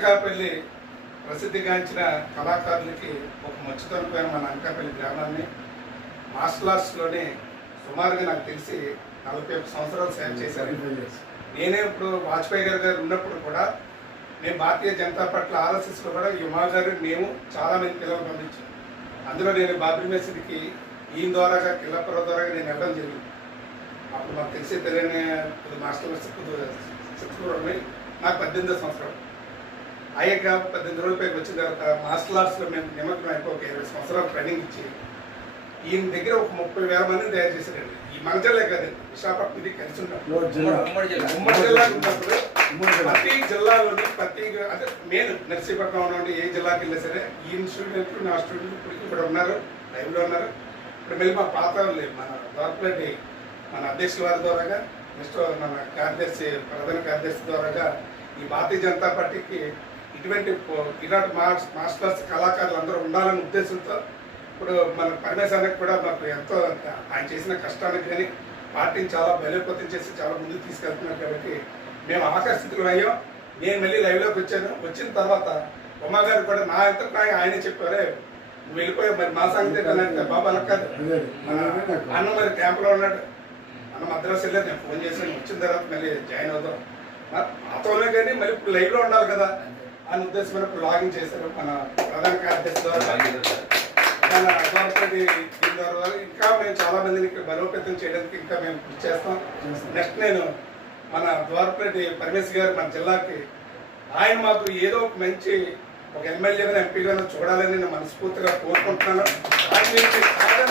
అనకాపల్లి ప్రసిద్ధిగాంచిన కళాకారులకి ఒక ముచ్చటనుకోయిన మన అనకాపల్లి గ్రామాన్ని మార్షల్ ఆర్ట్స్లోనే సుమారుగా నాకు తెలిసి 41 సంవత్సరాలు సేవ చేశారు. నేనే ఇప్పుడు వాజ్పేయి గారు ఉన్నప్పుడు కూడా నేను భారతీయ జనతా పార్టీ ఆర్ఎస్ఎస్లో కూడా యుమా గారు మేము చాలామంది పిల్లలు పంపించాం. అందులో నేను బాబ్రీ మసీద్కి ఈయన ద్వారాగా కిల్లపుర ద్వారాగా నేను వెళ్ళడం జరిగింది. అప్పుడు మాకు తెలిసి తెలియని మార్షల్ ఆర్ట్స్ నాకు 18వ సంవత్సరం అయ్యాక 18 రోజుల పైకి వచ్చిన తర్వాత మార్షల్ ఆర్ట్స్లో మేము నిమగ్నం అయిపోయి ఒక 20 సంవత్సరాలు ట్రైనింగ్ ఇచ్చి ఈయన దగ్గర ఒక 30,000 మందిని తయారు చేశారండి. ఈ మన జిల్లా కాదు, విశాఖపట్నం ఇది కలిసి ఉంటాం. ఉమ్మడి జిల్లా ఉన్నప్పుడు ప్రతి జిల్లాలోని ప్రతి అంటే నేను నర్సీపట్నం నుండి ఏ జిల్లాకి వెళ్ళినా సరే ఈయన స్టూడెంట్లు నా స్టూడెంట్లు ఇప్పటికి ఇక్కడ ఉన్నారు, లైవ్లో ఉన్నారు. ఇప్పుడు మళ్ళీ మా పాత మన గవర్నమెంట్ మన అధ్యక్షుల వారి ద్వారాగా నెక్స్ట్ మన కార్యదర్శి ప్రధాన కార్యదర్శి ద్వారాగా ఈ భారతీయ జనతా పార్టీకి ఇటువంటి ఇలాంటి మార్షల్ ఆర్ట్స్ కళాకారులు అందరూ ఉండాలనే ఉద్దేశంతో ఇప్పుడు మన పరమేశ్వరానికి కూడా మాకు ఎంతో ఆయన చేసిన కష్టానికి కానీ పార్టీని చాలా బలోపేతం చేసి చాలా ముందుకు తీసుకెళ్తున్నారు. కాబట్టి మేము ఆకర్షితులు అయ్యాం. నేను మళ్ళీ లైవ్లోకి వచ్చాను. వచ్చిన తర్వాత ఉమా గారు కూడా నా ఎంత ఆయనే చెప్పారే నువ్వు వెళ్ళిపోయావు మరి మా సంగతి అంటే బాబా అలా కాదు, అన్న మరి క్యాంపులో ఉన్నాడు, అన్న మద్రాసు వెళ్ళలేదు, నేను ఫోన్ చేశాను. వచ్చిన తర్వాత మళ్ళీ జాయిన్ అవుతాం మాతోనే కానీ మళ్ళీ ఇప్పుడు లైవ్లో ఉండాలి కదా అని ఉద్దేశం ఇప్పుడు లాగిన్ చేశారు మన ప్రధాన కార్యదర్శి ద్వారా. మన అడ్వాన్స్ది దీని ద్వారా ఇంకా మేము చాలా మందిని బలోపేతం చేయడానికి ఇంకా మేము కృషి చేస్తాం. నెక్స్ట్ నేను మన ద్వారపేట పరమేశ్వర్ గారు మన జిల్లాకి ఆయన మాకు ఏదో ఒక మంచి ఒక ఎమ్మెల్యేగా ఎంపీగా చూడాలని నేను మనస్ఫూర్తిగా కోరుకుంటున్నాను. ఆయన